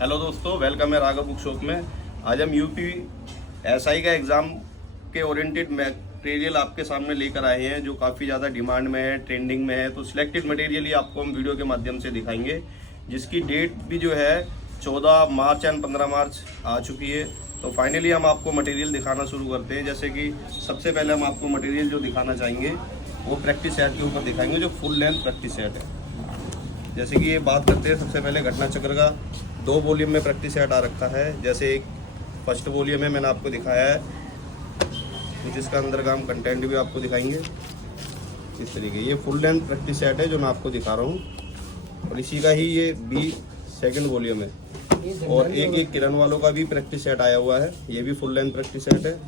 Hello दोस्तों, welcome है Raghav book shop में। आज हम यूपी एसआई का एग्ज़ाम के ओरिएंटेड मटेरियल आपके सामने लेकर आए हैं जो काफ़ी ज़्यादा डिमांड में है, ट्रेंडिंग में है। तो सिलेक्टेड मटेरियल ही आपको हम वीडियो के माध्यम से दिखाएंगे, जिसकी डेट भी जो है 14 मार्च एंड 15 मार्च आ चुकी है। तो फाइनली हम आपको मटेरियल दिखाना शुरू करते हैं। जैसे कि सबसे पहले हम आपको मटेरियल जो दिखाना चाहेंगे वो प्रैक्टिस सेट के ऊपर दिखाएंगे, जो फुल लेंथ प्रैक्टिस सेट है। जैसे कि ये बात करते हैं सबसे पहले घटना चक्र का। 2 वॉल्यूम में प्रैक्टिस सेट आ रखा है। जैसे एक फर्स्ट वॉल्यूम में मैंने आपको दिखाया है, जिसका अंदर का हम कंटेंट भी आपको दिखाएंगे इस तरीके। ये फुल लेंथ प्रैक्टिस सेट है जो मैं आपको दिखा रहा हूँ, और इसी का ही ये बी सेकंड वॉल्यूम है। और एक किरण वालों का भी प्रैक्टिस सेट आया हुआ है, ये भी फुल लेंथ प्रैक्टिस सेट है।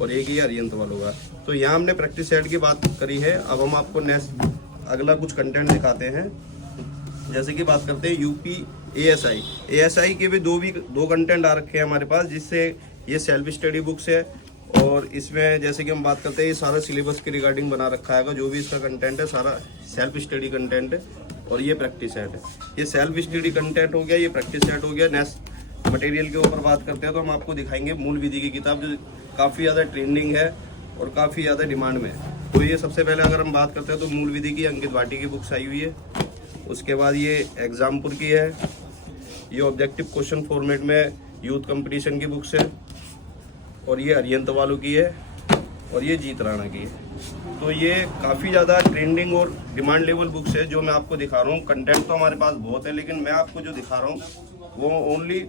और एक ये अरियंत वालों का। तो यहाँ हमने प्रैक्टिस सेट की बात करी है। अब हम आपको नेक्स्ट अगला कुछ कंटेंट दिखाते हैं। जैसे कि बात करते हैं यूपी एएसआई के भी दो कंटेंट आ रखे हैं हमारे पास, जिससे ये सेल्फ स्टडी बुक्स है। और इसमें जैसे कि हम बात करते हैं, ये सारा सिलेबस के रिगार्डिंग बना रखा है। जो भी इसका कंटेंट है सारा सेल्फ स्टडी कंटेंट है। और ये प्रैक्टिस सेट है। ये सेल्फ स्टडी कंटेंट हो गया, ये प्रैक्टिस सेट हो गया। नेक्स्ट मटेरियल के ऊपर बात करते हैं तो हम आपको दिखाएंगे मूल विधि की किताब, जो काफ़ी ज़्यादा ट्रेंडिंग है और काफ़ी ज़्यादा डिमांड में है। तो ये सबसे पहले अगर हम बात करते हैं तो मूल विधि की अंकित भाटी की बुक्स आई हुई है। उसके बाद ये एग्जामपुर की है, ये ऑब्जेक्टिव क्वेश्चन फॉर्मेट में यूथ कंपटीशन की बुक्स है। और ये अरियंत वालों की है, और ये जीत राणा की है। तो ये काफ़ी ज़्यादा ट्रेंडिंग और डिमांड लेवल बुक्स है जो मैं आपको दिखा रहा हूँ। कंटेंट तो हमारे पास बहुत है, लेकिन मैं आपको जो दिखा रहा हूँ वो ओनली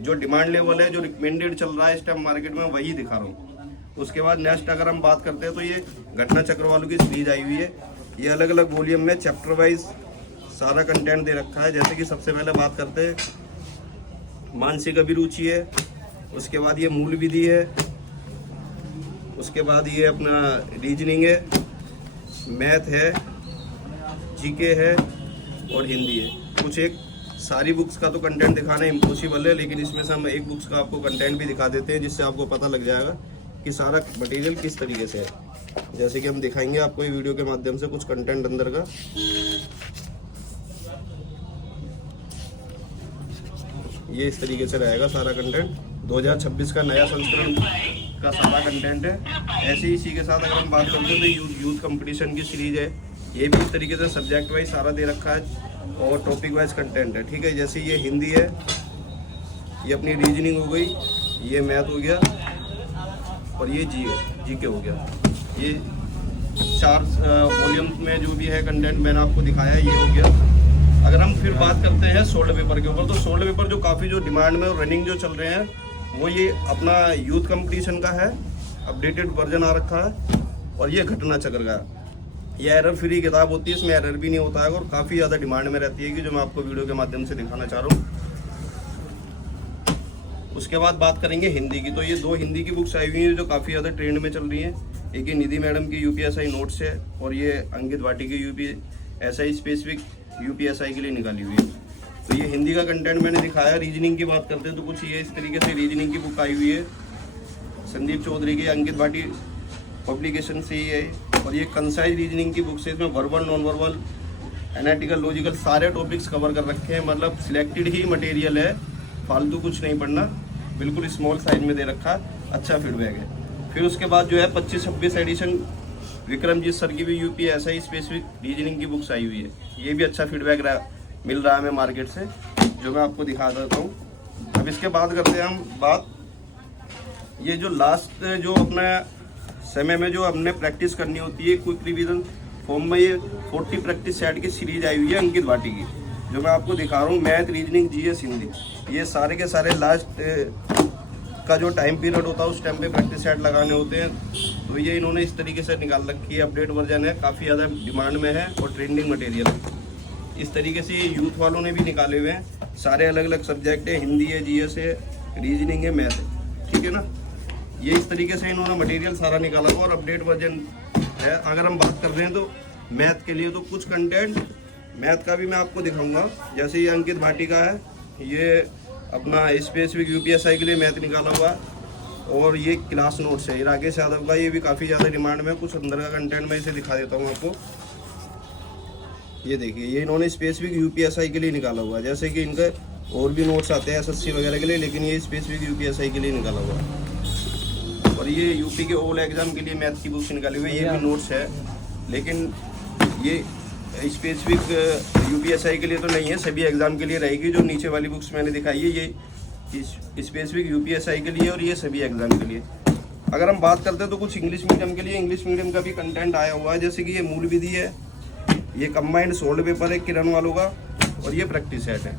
जो डिमांड लेवल है, जो रिकमेंडेड चल रहा है इस टाइम मार्केट में, वही दिखा रहा हूँ। उसके बाद नेक्स्ट अगर हम बात करते हैं तो ये घटना चक्र वालों की सीरीज आई हुई है। ये अलग अलग वॉल्यूम में चैप्टर वाइज सारा कंटेंट दे रखा है। जैसे कि सबसे पहले बात करते हैं मानसिक अभिरुचि है, उसके बाद ये मूल विधि है, उसके बाद ये अपना रीजनिंग है, मैथ है, जीके है और हिंदी है। कुछ एक सारी बुक्स का तो कंटेंट दिखाना इम्पॉसिबल है, लेकिन इसमें से हम एक बुक्स का आपको कंटेंट भी दिखा देते हैं, जिससे आपको पता लग जाएगा कि सारा मटेरियल किस तरीके से है। जैसे कि हम दिखाएंगे आपको ये वीडियो के माध्यम से कुछ कंटेंट अंदर का। ये इस तरीके से रहेगा सारा कंटेंट। 2026 का नया संस्करण का सारा कंटेंट है। ऐसे ही इसी के साथ अगर हम बात करते हैं तो यूथ कंपटीशन की सीरीज है। ये भी इस तरीके से सब्जेक्ट वाइज सारा दे रखा है और टॉपिक वाइज कंटेंट है। ठीक है, जैसे ये हिंदी है, ये अपनी रीजनिंग हो गई, ये मैथ हो गया, और ये जीके हो गया। ये 4 वॉल्यूम्स में जो भी है कंटेंट मैंने आपको दिखाया है, ये हो गया। अगर हम फिर बात करते हैं सोल्ड पेपर के ऊपर, तो सोल्ड पेपर जो काफ़ी जो डिमांड में और रनिंग जो चल रहे हैं वो ये अपना यूथ कंपटीशन का है, अपडेटेड वर्जन आ रखा है। और ये घटना चक्र का, ये एरर फ्री किताब होती है, इसमें एरर भी नहीं होता है और काफ़ी ज़्यादा डिमांड में रहती है, कि जो मैं आपको वीडियो के माध्यम से दिखाना चाह रहा हूँ। उसके बाद बात करेंगे हिंदी की। तो ये 2 हिंदी की बुक्स आई हुई हैं जो काफ़ी ज़्यादा ट्रेंड में चल रही हैं। एक ये निधि मैडम की यूपीएसआई नोट्स है, और ये अंकित भाटी की यूपीएसआई स्पेसिफिक यूपीएसआई के लिए निकाली हुई है। तो ये हिंदी का कंटेंट मैंने दिखाया। रीजनिंग की बात करते हैं तो कुछ ये इस तरीके से रीजनिंग की बुक आई हुई है, संदीप चौधरी की, अंकित भाटी पब्लिकेशन से ही है। और ये कंसाइज रीजनिंग की बुक है। इसमें verbal, non verbal, analytical, logical सारे टॉपिक्स कवर कर रखे हैं। मतलब सिलेक्टेड ही मटेरियल है, फालतू कुछ नहीं पढ़ना। बिल्कुल स्मॉल साइज में दे रखा, अच्छा फीडबैक है। फिर उसके बाद जो है 25-26 एडिशन विक्रमजीत सर की भी यूपीएसआई स्पेसिफिक रीजनिंग की बुक्स आई हुई है। ये भी अच्छा फीडबैक मिल रहा है हमें मार्केट से, जो मैं आपको दिखा देता हूँ। अब इसके बाद करते हैं हम बात, ये जो लास्ट जो अपना समय में जो हमने प्रैक्टिस करनी होती है क्विक रिवीजन फॉर्म में, ये 40 प्रैक्टिस सेट की सीरीज आई हुई है अंकित भाटी की, जो मैं आपको दिखा रहा हूँ। मैथ, रीजनिंग, जीएस, हिंदी, ये सारे के सारे लास्ट का जो टाइम पीरियड होता है उस टाइम पे प्रैक्टिस सेट लगाने होते हैं। तो ये इन्होंने इस तरीके से निकाल रखी है, अपडेट वर्जन है, काफ़ी ज़्यादा डिमांड में है और ट्रेंडिंग मटेरियल है। इस तरीके से ये यूथ वालों ने भी निकाले हुए हैं। सारे अलग अलग सब्जेक्ट है, हिंदी है, जीएस है, रीजनिंग है, मैथ है। ठीक है ना, ये इस तरीके से इन्होंने मटेरियल सारा निकाला हुआ और अपडेट वर्जन है। अगर हम बात कर रहे हैं तो मैथ के लिए तो कुछ कंटेंट मैथ का भी मैं आपको दिखाऊंगा। जैसे ये अंकित भाटी का है, ये अपना स्पेसिफिक यूपीएसआई के लिए मैथ निकाला हुआ, और ये क्लास नोट्स है राकेश यादव का, ये भी काफ़ी ज़्यादा डिमांड में। कुछ अंदर का कंटेंट मैं इसे दिखा देता हूँ आपको। ये देखिए, ये इन्होंने स्पेसिफिक यूपीएसआई के लिए निकाला हुआ है। जैसे कि इनका और भी नोट्स आते हैं एसएससी वगैरह के लिए, लेकिन ये स्पेसिफिक यूपीएसआई के लिए निकाला हुआ है। और ये यूपी के ऑल एग्जाम के लिए मैथ की बुक्स निकाली हुई है, ये भी नोट्स है, लेकिन ये स्पेसिफिक यूपीएसआई के लिए तो नहीं है, सभी एग्जाम के लिए रहेगी। जो नीचे वाली बुक्स मैंने दिखाई है ये स्पेसिफिक यूपीएसआई के लिए और ये सभी एग्जाम के लिए। अगर हम बात करते हैं तो कुछ इंग्लिश मीडियम के लिए, इंग्लिश मीडियम का भी कंटेंट आया हुआ है, जैसे कि ये मूल विधि है, ये कंबाइंड सोल्ड पेपर है किरण वालों का, और ये प्रैक्टिस सेट है।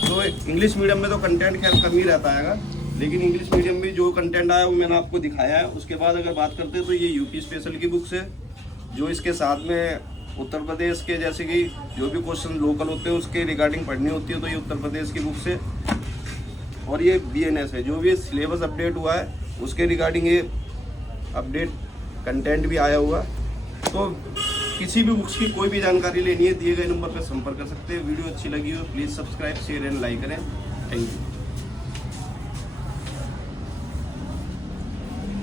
तो इंग्लिश मीडियम में तो कंटेंट खैर कम ही रहता है, लेकिन इंग्लिश मीडियम में जो कंटेंट आया वो मैंने आपको दिखाया है। उसके बाद अगर बात करते हैं तो ये यूपी स्पेशल की बुक्स है, जो इसके साथ में उत्तर प्रदेश के जैसे कि जो भी क्वेश्चन लोकल होते हैं उसके रिगार्डिंग पढ़नी होती है, तो ये उत्तर प्रदेश की बुक्स है। और ये बीएनएस है, जो भी सिलेबस अपडेट हुआ है उसके रिगार्डिंग ये अपडेट कंटेंट भी आया हुआ। तो किसी भी बुक्स की कोई भी जानकारी लेनी है, दिए गए नंबर पर संपर्क कर सकते हैं। वीडियो अच्छी लगी हो please subscribe share and like करें। Thank you.